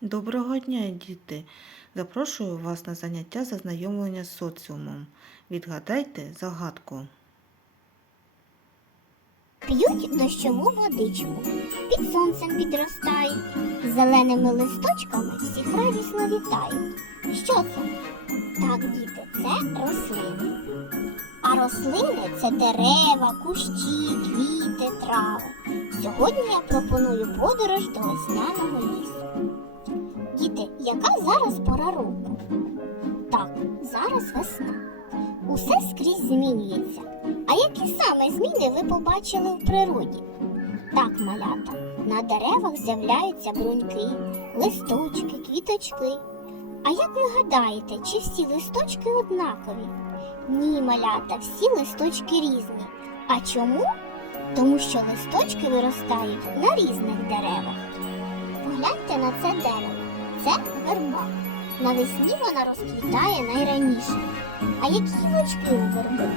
Доброго дня, діти! Запрошую вас на заняття зазнайомлення з соціумом. Відгадайте загадку. П'ють дощову водичку, під сонцем підростають, зеленими листочками всіх радісно вітають. Що це? Так, діти, це рослини. А рослини це дерева, кущі, квіти, трави. Сьогодні я пропоную подорож до весняного лісу. Яка зараз пора року? Так, зараз весна. Усе скрізь змінюється. А які саме зміни ви побачили в природі? Так, малята, на деревах з'являються бруньки, листочки, квіточки. А як ви гадаєте, чи всі листочки однакові? Ні, малята, всі листочки різні. А чому? Тому що листочки виростають на різних деревах. Погляньте на це дерево. Це верба. Навесні вона розквітає найраніше. А які гілочки у верби?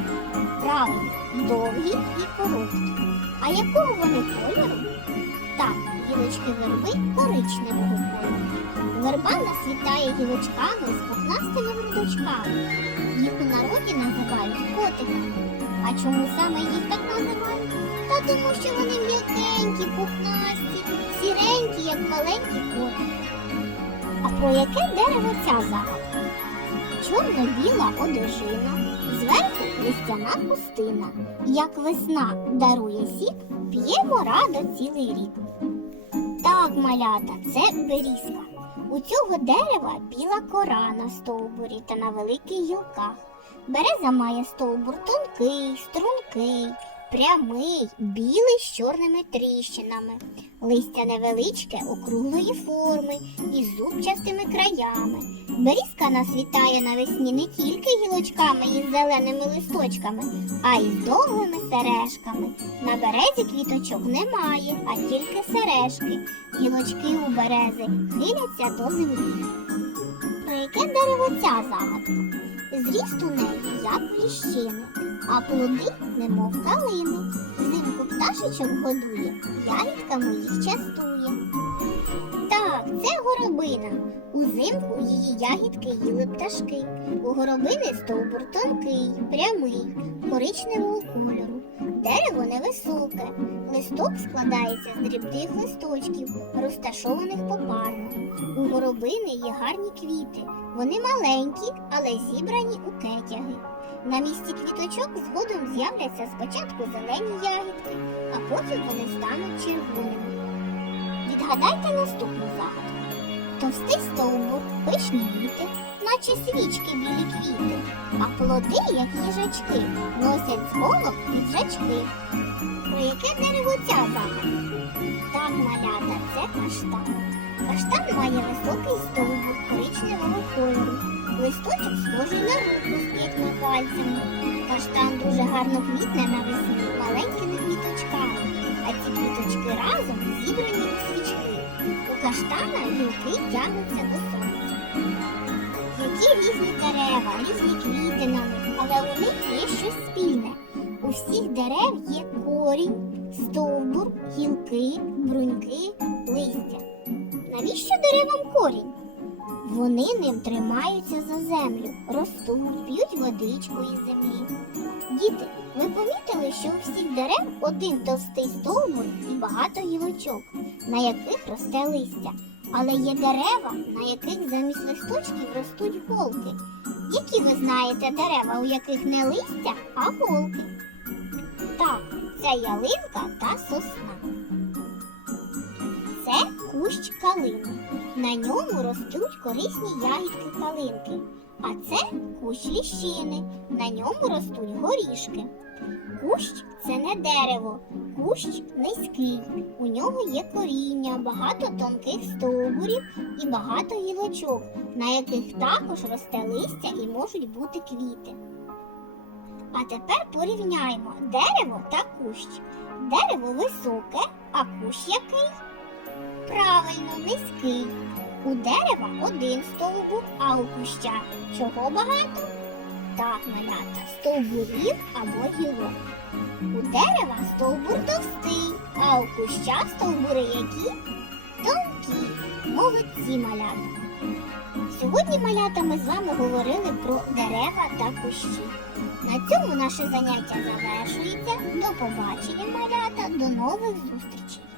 Правильно, довгі і короткі. А якого вони кольору? Так, гілочки верби коричневого кольору. Верба насвітає гілочками з пухнастими грудочками. Їх у народі називають котиками. А чому саме їх так називають? Та тому, що вони м'якенькі, пухнасті, сіренькі, як маленькі котики. Про яке дерево ця загадка? Чорно-біла одежина, зверху листяна хустина. Як весна дарує сік, п'ємо радо цілий рік. Так, малята, це берізка. У цього дерева біла кора на стовбурі та на великих гілках. Береза має стовбур тонкий, стрункий, прямий, білий з чорними тріщинами. Листя невеличке округлої форми із зубчастими краями. Берізка насвітає навесні не тільки гілочками із зеленими листочками, а й з довгими сережками. На березі квіточок немає, а тільки сережки. Гілочки у берези хиляться до землі. Про яке дерево ця загадка? Зріст у неї, як ліщини, а плоди, немов калини. Взимку пташечок годує, ягідками їх частує. Так, це горобина. Узимку її ягідки їли пташки. У горобини стовбур тонкий, прямий, коричневого кольору. Дерево невисоке. Листок складається з дрібних листочків, розташованих попарно. У горобини є гарні квіти. Вони маленькі, але зібрані у кетяги. На місці квіточок згодом з'являться спочатку зелені ягідки, а потім вони стануть червоними. Відгадайте наступну загадку. Товстий стовбур, пишні віти, наче свічки білі квіти, а плоди, як їжачки, носять з голок піджачки. Про яке дерево ця загадка? Так, малята, це каштан. Каштан має високий стовбур коричневого кольору. Листочок схожий на пальцями. Каштан дуже гарно квітне навесні маленькими квіточками, а ці квіточки разом зібрані у свічки. У каштана гілки тягнуться до сонця. Які різні дерева, різні квіти на них, але у них є щось спільне. У всіх дерев є корінь, стовбур, гілки, бруньки, листя. Навіщо деревам корінь? Вони ним тримаються за землю, ростуть, п'ють водичку із землі. Діти, ви помітили, що у всіх дерев один товстий стовбур і багато гілочок, на яких росте листя. Але є дерева, на яких замість листочків ростуть голки. Які ви знаєте дерева, у яких не листя, а голки? Так, це ялинка та сосна. Кущ калини. На ньому ростуть корисні ягідки калинки. А це кущ ліщини. На ньому ростуть горішки. Кущ це не дерево, кущ низький. У нього є коріння, багато тонких стовбурів і багато гілочок, на яких також росте листя і можуть бути квіти. А тепер порівняємо дерево та кущ. Дерево високе, а кущ який? Правильно, низький. У дерева один стовбур, а у куща чого багато? Так, малята, стовбурів або гілок. У дерева стовбур товстий, а у куща стовбури які? Тонкі. Молодці малята! Сьогодні малята ми з вами говорили про дерева та кущі. На цьому наше заняття завершується. До побачення, малята, до нових зустрічей!